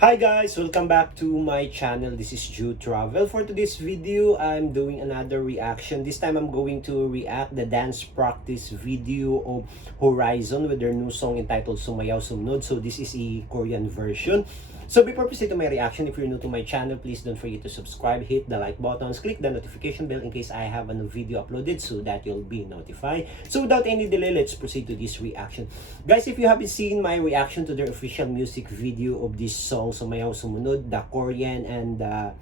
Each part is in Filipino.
Hi guys! Welcome back to my channel. This is Jude Travel. For today's video, I'm doing another reaction. This time I'm going to react the dance practice video of Horizon with their new song entitled Sumayaw Sumunod. So this is a Korean version. So before proceed to my reaction, if you're new to my channel, please don't forget to subscribe, hit the like buttons, click the notification bell in case I have a new video uploaded so that you'll be notified. So without any delay, let's proceed to this reaction. Guys, if you haven't seen my reaction to their official music video of this song, Sumayaw Sumunod, the Korean and the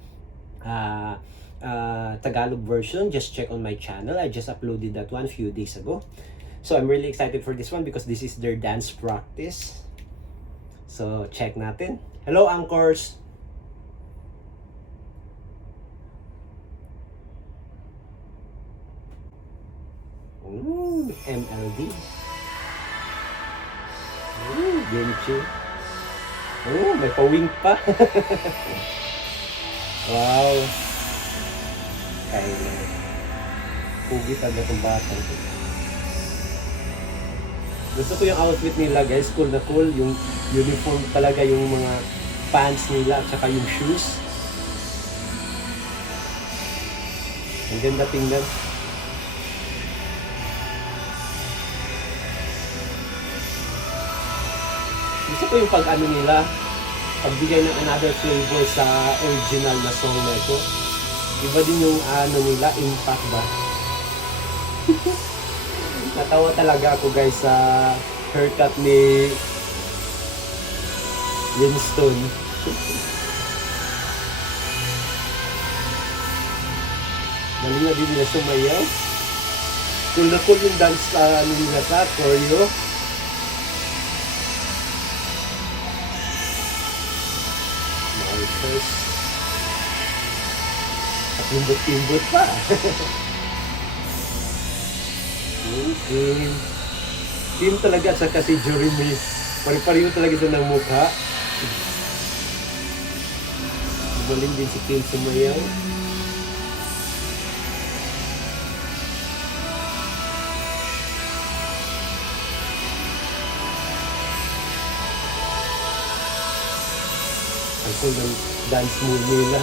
Tagalog version, just check on my channel. I just uploaded that one a few days ago. So I'm really excited for this one because this is their dance practice. So check natin. Hello anchors! MLD. Genchi. May pawing pa. Wow. Kaya pugi talaga itong batang ito. Gusto ko yung outfit nila guys, cool na cool. Yung uniform talaga, yung mga pants nila at saka yung shoes. Ang ganda tingnan. Gusto ko yung pag-ano nila, pagbigay ng another flavor sa original na song na ito. Iba din yung ano nila, impact ba? Natawa talaga ako guys sa haircut ni Winston. Galing na din nila sumayaw. Cool na cool yung dance nila sa choreo. Marcos. At limbot-limbot pa. Team talaga at saka si Jeremy. Pari-pariho talaga sila ng mukha. Gumaling din si Kim sumayaw. Ang cool ng dance move nila.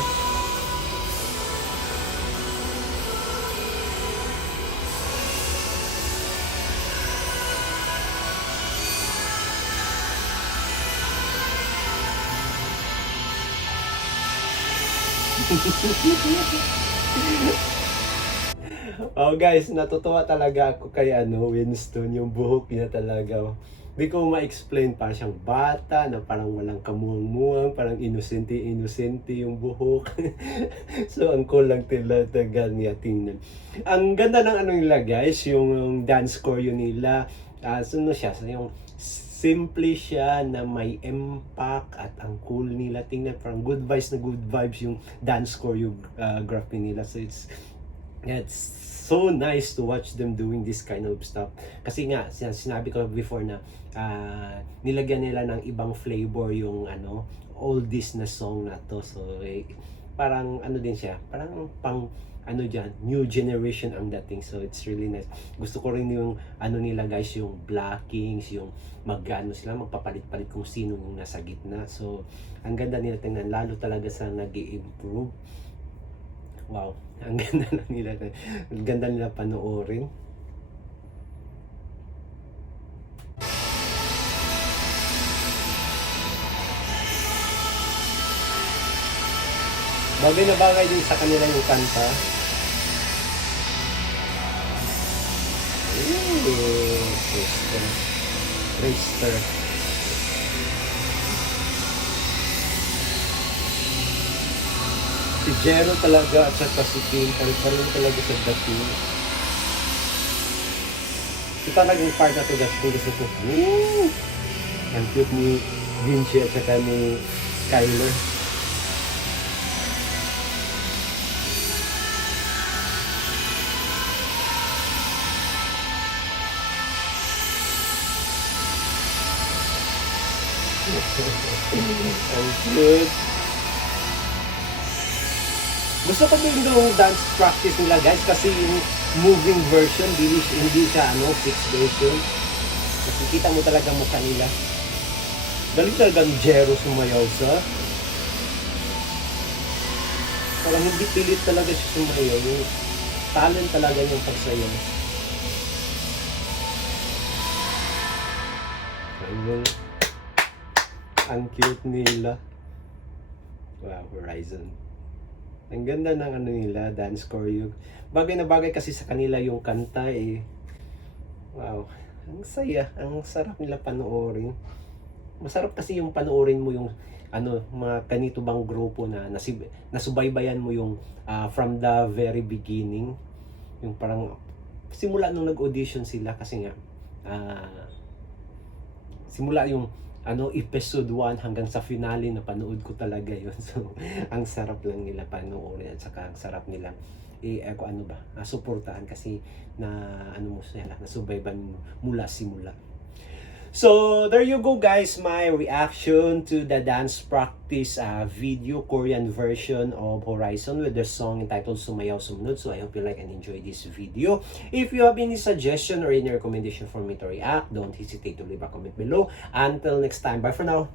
Oh guys, natutuwa talaga ako kay Winston, yung buhok niya talaga. Hindi ko ma-explain, pa siyang bata na parang walang kamuang-muang, parang inosente yung buhok. So ang cool lang talaga niya tingnan. Ang ganda ng nila guys, yung dance choreo nila. Siya, yung simple siya na may impact at ang cool nila tingnan, parang good vibes yung dance choreography nila. So it's so nice to watch them doing this kind of stuff. Kasi nga sinabi ko before na nilagyan nila ng ibang flavor yung oldies na song na to. So parang din siya, parang pang dyan, new generation ang dating. So it's really nice. Gusto ko rin yung nila guys, yung blockings, yung sila magpapalit-palit kung sino yung nasa gitna. So ang ganda nila tingnan, lalo talaga sa nag-i-improve. Wow, ang ganda lang nila. Ang ganda nila panoorin. Bagay na bagay din sa kanila yung kanta. Racer. Si Jero talaga at saka si Kim, parin talaga sa dating. Ito talagang part na ito guys, ko. Ang cute ni Vinci at saka ni Kyler. Ang cute. Gusto ko din yung dance practice nila guys kasi yung moving version, hindi siya fixed version. Nakikita mo talaga mukha nila. Galing talagang Jero sumayaw sa Parang hindi pilit talaga siya sumayaw. Yung talent talaga yung pagsayaw. Ayun. Ang cute nila. Wow, Horizon. Ang ganda ng ano nila, dance choreo. Bagay na bagay kasi sa kanila yung kanta eh. Wow, ang saya. Ang sarap nila panoorin. Masarap kasi yung panoorin mo yung ano, mga ganito bang grupo na nasubaybayan mo yung from the very beginning. Yung parang simula nung nag-audition sila kasi nga simula yung ano episode 1 hanggang sa finale na panood ko talaga yun. So ang sarap lang nila panoorin at saka ang sarap nila ako ano ba, suportahan kasi na ano mo sila, nasubayban mo mula simula. So, there you go guys, my reaction to the dance practice video, Korean version of Horizon with the song entitled Sumayaw Sumunod. So, I hope you like and enjoy this video. If you have any suggestion or any recommendation for me to react, don't hesitate to leave a comment below. Until next time, bye for now.